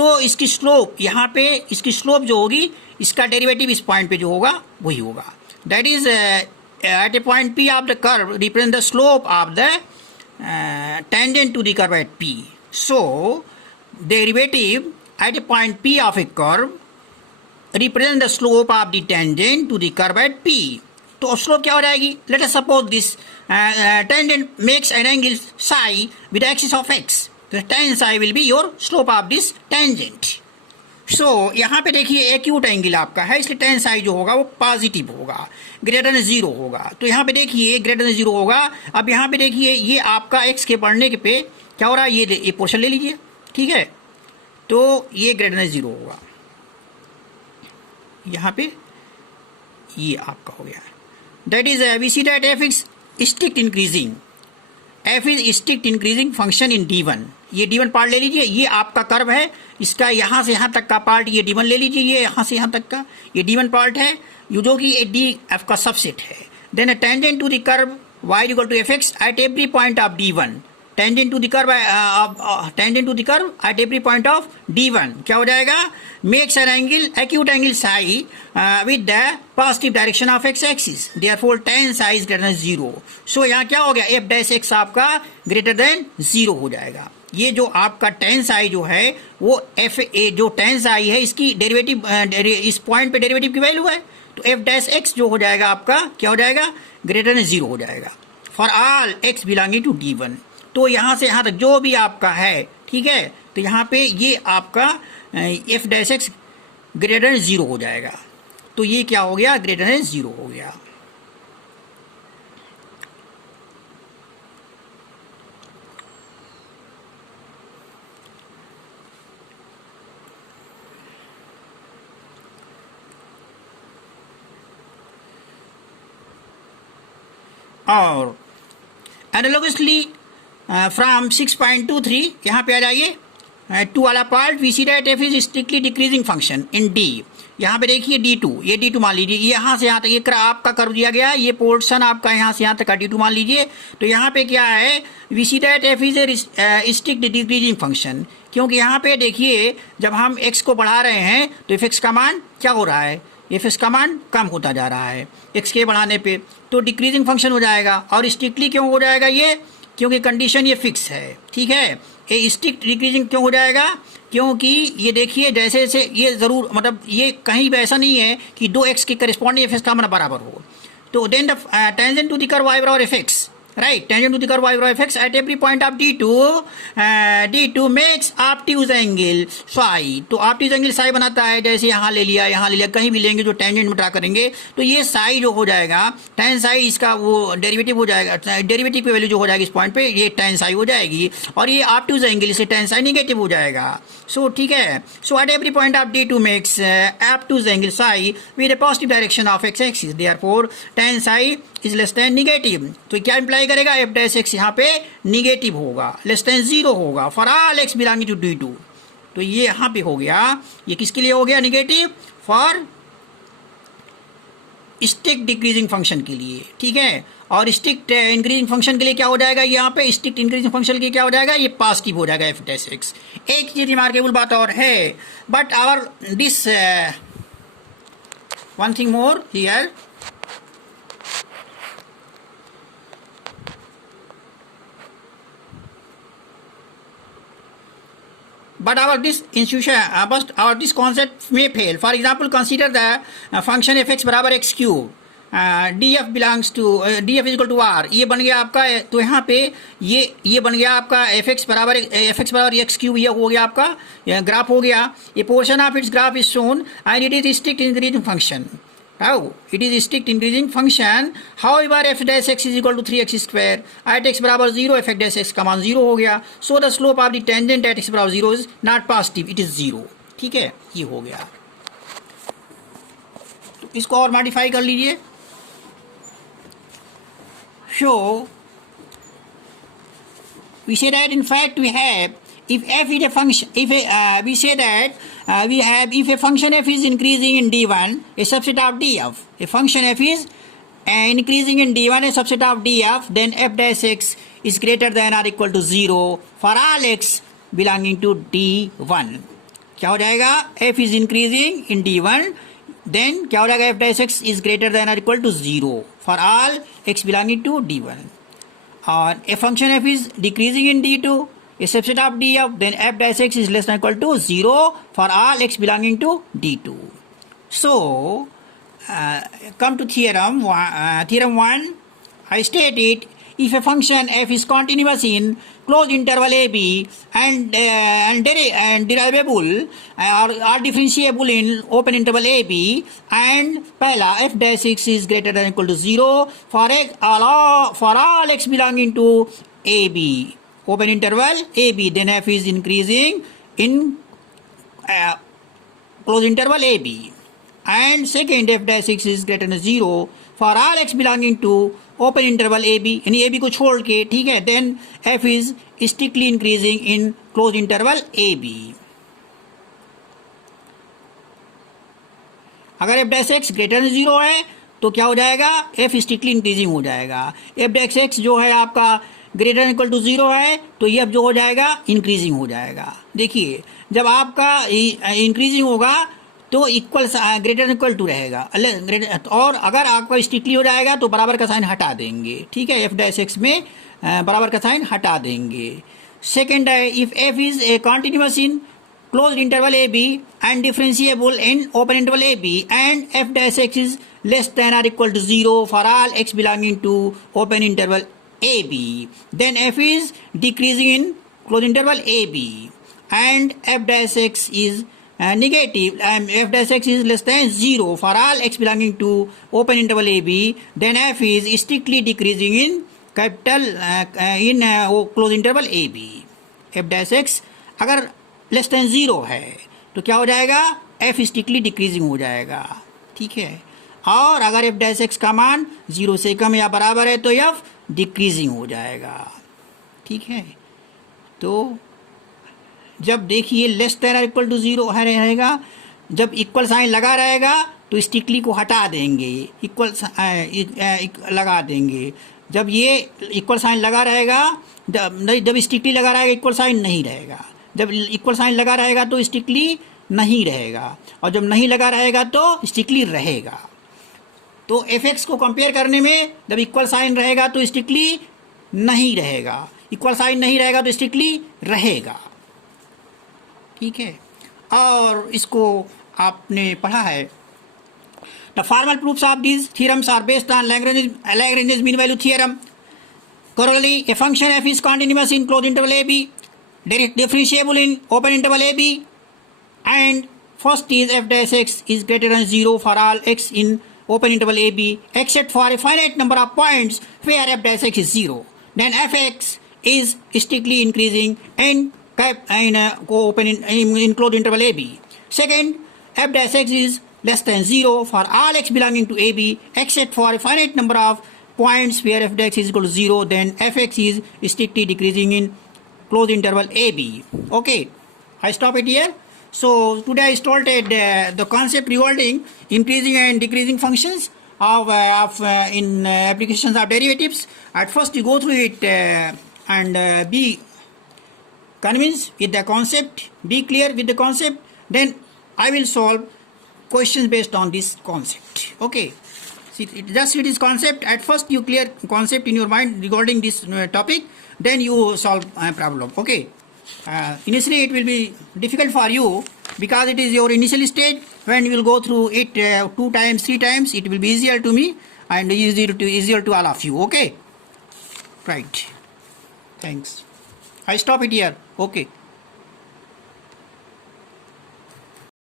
तो इसकी स्लोप यहाँ पे, इसकी स्लोप जो होगी, इसका डेरिवेटिव इस पॉइंट पे जो होगा वही होगा. That is at a point P of the curve represent the slope of the tangent to the curve at P. So derivative at a point P of a curve represent the slope of the tangent to the curve at P. तो slope क्या हो जाएगी? Let us suppose this tangent makes an angle psi with axis of x. तो tan psi will be your slope of this tangent. So यहाँ पे देखिए acute angle आपका है, इसलिए tan psi जो होगा वो पॉजिटिव होगा, ग्रेटर देन 0 होगा. तो यहाँ पे देखिए ग्रेटर देन 0 होगा. अब यहाँ पे देखिए ये आपका x के बढ़ने के पे क्या हो रहा है, ये पोर्शन ले लीजिए, ठीक है. तो ये ग्रेटर देन 0 होगा, यहाँ पे ये आपका हो गया. That is we see that f is strict increasing, f is strict increasing function in D1. ये D1 पार्ट ले लीजिए, ये आपका कर्व है, इसका यहाँ से यहाँ तक का पार्ट ये D1 ले लीजिए, ये यहाँ से यहाँ तक का ये D1 पार्ट है, जो कि DF का सबसेट है. Then tangent to the curve y equal to fx at every point of D1. Tangent to the curve at every point of D1 क्या हो जाएगा? Makes an angle acute angle psi with the positive direction of x axis. Therefore tan psi is greater than 0. So यहाँ क्या हो गया? f dash x आपका greater than 0 हो जाएगा. ये जो आपका tan psi जो है वो जो tan psi है इसकी डेरिवेटिव, इस पॉइंट पे डेरिवेटिव की वैल्यू है. तो f डैश x जो हो जाएगा आपका क्या हो जाएगा? ग्रेटर देन 0 हो जाएगा for all x belonging to D1. तो यहाँ से यहाँ तक जो भी आपका है, ठीक है, तो यहाँ पे ये आपका f dash x greater than 0 हो जाएगा. तो ये क्या हो गया? ग्रेटर देन 0 हो गया. और एनालॉगसली फ्रॉम 6.23 यहाँ पे आ जाइए, 2 वाला part. We see that f is strictly decreasing function in D. यहाँ पे देखिए D2, ये D2 मान लीजिए, ये यहाँ से यहाँ तक ये आपका कर्व दिया गया, ये पोर्शन आपका यहाँ से यहाँ तक का D2 मान लीजिए. तो यहाँ पे क्या है? We see that f is a strict decreasing function, क्योंकि यहाँ पे देखिए जब हम x को बढ़ा रहे हैं तो f का मान क्या हो रहा है? f का मान कम होता जा रहा है x के बढ़ाने पे, तो डिक्रीजिंग फंक्शन हो जाएगा. और स्ट्रिक्टली क्यों हो जाएगा ये? क्योंकि कंडीशन ये फिक्स है, ठीक है. ये स्ट्रिक्ट डिक्रीजिंग क्यों हो जाएगा? क्योंकि ये देखिए जैसे जैसे ये ज़रूर मतलब ये कहीं भी ऐसा नहीं है कि 2x के करिस्पॉन्डिंग f का मान बराबर हो. तो then the tangent to the curve y बराबर fx, right? Tangent to the curve y बराबर fx at every point of D2 makes obtuse angle psi. तो obtuse angle psi बनाता है, जैसे यहाँ ले लिया, कहीं भी लेंगे जो टेंजेंट में ड्रा करेंगे तो ये psi जो हो जाएगा tan psi, इसका वो डेरिवेटिव हो जाएगा, डेरिवेटिव की वैल्यू जो हो जाएगी इस पॉइंट पे ये tan psi हो जाएगी. और ये obtuse angle इससे tan psi निगेटिव हो जाएगा. सो ठीक है. सो at every point of D2 makes obtuse angle psi with a positive direction of x axis. Therefore tan psi is less then negative. तो क्या इंप्लाई करेगा? f डैश x यहाँ पे निगेटिव होगा, लेस देन 0 होगा for all x belonging to D2. तो ये यहाँ पे हो गया, ये किसके लिए हो गया? Negative for strict decreasing function के लिए, ठीक है. और स्ट्रिक्ट इंक्रीजिंग फंक्शन के लिए क्या हो जाएगा? यहाँ पे स्ट्रिक्ट इंक्रीजिंग फंक्शन के लिए क्या हो जाएगा? ये पॉजिटिव हो जाएगा f डैश x. एक चीज रिमार्केबल बात और है, but our this one thing more here. But this concept may fail. For example, consider the function fx बराबर x cube. df belongs to df is equal to r. ये बन गया आपका, तो यहाँ पे ये बन गया आपका fx बराबर x cube. ये हो गया आपका ग्राफ हो गया. ये portion of its graph is shown and it is strict increasing function. How? It is a strict increasing function. However, f dash x is equal to 3x square. At x बराबर 0, f dash x का मान 0 हो गया. So the slope of the tangent at x बराबर 0 is not positive. It is 0. ठीक है, ये हो गया. तो इसको और मॉडिफाई कर लीजिए. So we say that in fact we have, if f is a function, we say that we have, if a function f is increasing in D1, a subset of df, a function f is increasing in D1, a subset of df, then f dash x is greater than or equal to 0 for all x belonging to D1. क्या हो जाएगा, f is increasing in D1, then क्या हो जाएगा, f dash x is greater than और equal to 0 for all x belonging to D1, और a function f is decreasing in D2, a subset of df, then f dash x is less than or equal to 0 for all x belonging to D2. So come to theorem 1. I stated if a function f is continuous in closed interval a b and derivable or differentiable in open interval a b, and पहला f dash x is greater than or equal to 0 for all x belonging to a b, open interval a b, then f is increasing in closed interval a b, and second f dash x is greater than 0 for all x belonging to open interval a b, यानी a b को छोड़ के, ठीक है, then f is strictly increasing in close interval a b. अगर f dash x greater than 0 है तो क्या हो जाएगा, एफ स्ट्रिक्टली इंक्रीजिंग हो जाएगा. एफ डैश एक्स जो है आपका ग्रेटर देन इक्वल टू 0 है तो ये अब जो हो जाएगा इंक्रीजिंग हो जाएगा. देखिए जब आपका इंक्रीजिंग होगा तो equal greater than equal to रहेगा, और अगर आपका स्ट्रिक्टली हो जाएगा तो बराबर का साइन हटा देंगे, ठीक है, एफ डैश एक्स में बराबर का साइन हटा देंगे. सेकेंड है, if f is a continuous in close interval a b and differentiable in open interval a b, and f dash x is less than और equal to 0 for all x belonging to open interval a b, then f is decreasing in close interval a b, and f dash x is negative, f dash x is less than 0 for all x belonging to open interval a b, then f is strictly decreasing in capital close interval a b. f dash x अगर less than 0 है तो क्या हो जाएगा, f strictly decreasing हो जाएगा, ठीक है, और अगर f dash x का मान 0 से कम या बराबर है तो f decreasing हो जाएगा, ठीक है. तो जब देखिए लेस देन और इक्वल टू 0 रहेगा, जब इक्वल साइन लगा रहेगा तो स्ट्रिक्टली को हटा देंगे, इक्वल लगा देंगे. जब ये इक्वल साइन लगा रहेगा, जब स्ट्रिक्टली लगा रहेगा इक्वल साइन नहीं रहेगा, जब इक्वल साइन लगा रहेगा तो स्ट्रिक्टली नहीं रहेगा, और जब नहीं लगा रहेगा तो स्ट्रिक्टली रहेगा. तो एफ एक्स को कंपेयर करने में जब इक्वल साइन रहेगा तो स्ट्रिक्टली नहीं रहेगा, इक्वल साइन नहीं रहेगा तो स्ट्रिक्टली रहेगा, ठीक है. और इसको आपने पढ़ा है. The formal proofs of these theorems are based on Lagrange mean value theorem. Corollary, a function f is continuous in closed interval a b, differentiable in open interval a b, and first is f dash x is greater than 0 for all x in open interval a b except for a finite number of points where f dash x is 0. Then fx is strictly increasing in closed interval a b. Second, f dash x is less than 0 for all x belonging to a b except for a finite number of points where f dash is equal to 0. Then fx is strictly decreasing in closed interval a b. Okay, I stop it here. So today I started the concept regarding increasing and decreasing functions of in applications of derivatives. At first you go through it and be convinced with the concept, be clear with the concept, then I will solve questions based on this concept. Okay, see, just it is concept. At first you clear concept in your mind regarding this topic, then you solve a problem. Okay, initially it will be difficult for you because it is your initial stage. When you will go through it 2 times 3 times, it will be easier to me and easier to all of you. Okay, right, thanks. I stop it here. Okay.